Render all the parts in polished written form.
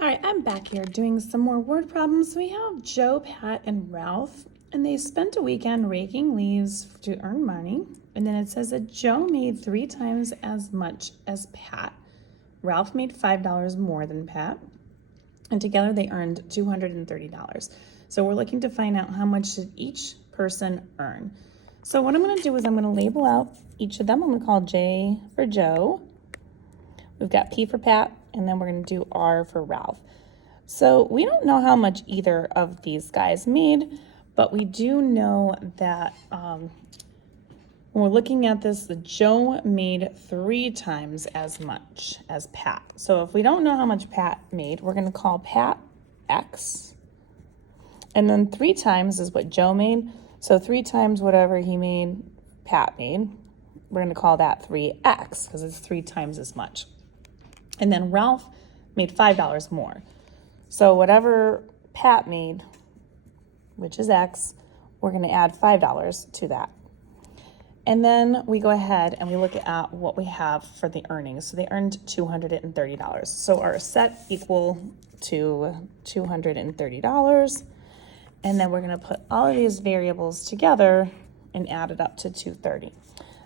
All right, I'm back here doing some more word problems. We have Joe, Pat, and Ralph, and they spent a weekend raking leaves to earn money. And then it says that Joe made 3 times as much as Pat. Ralph made $5 more than Pat, and together they earned $230. So we're looking to find out how much did each person earn. So what I'm going to do is I'm going to label out each of them. I'm going to call J for Joe. We've got P for Pat, and then we're going to do R for Ralph. So we don't know how much either of these guys made, but we do know that when we're looking at this, the Joe made 3 times as much as Pat. So if we don't know how much Pat made, we're going to call Pat X. And then 3 times is what Joe made. So 3 times whatever he made, Pat made. We're going to call that 3X because it's 3 times as much. And then Ralph made $5 more. So whatever Pat made, which is X, we're going to add $5 to that. And then we go ahead and we look at what we have for the earnings. So they earned $230. So our set equal to $230. And then we're going to put all of these variables together and add it up to 230.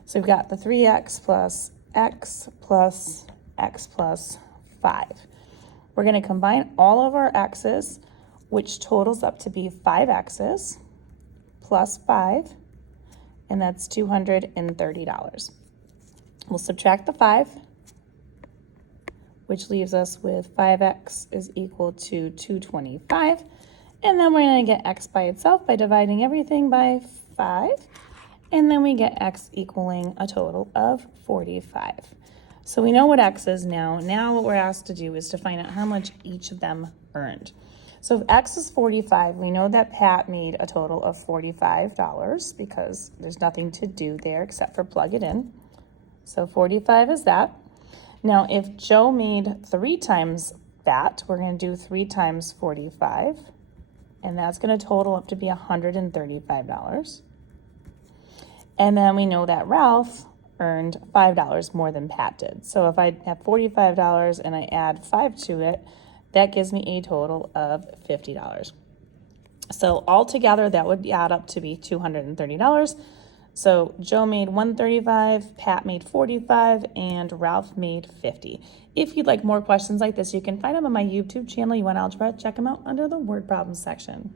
So we've got the 3x plus x plus x plus 5. We're going to combine all of our x's, which totals up to be 5x's plus 5, and that's $230. We'll subtract the 5, which leaves us with 5x is equal to 225, and then we're going to get x by itself by dividing everything by 5, and then we get x equaling a total of 45. So we know what x is now. Now what we're asked to do is to find out how much each of them earned. So if x is 45, we know that Pat made a total of $45 because there's nothing to do there except for plug it in. So 45 is that. Now if Joe made 3 times that, we're going to do 3 times 45, and that's going to total up to be $135. And then we know that Ralph earned $5 more than Pat did. So if I have $45 and I add 5 to it, that gives me a total of $50. So altogether, that would add up to be $230. So Joe made $135, Pat made $45, and Ralph made $50. If you'd like more questions like this, you can find them on my YouTube channel, You Want Algebra. Check them out under the word problems section.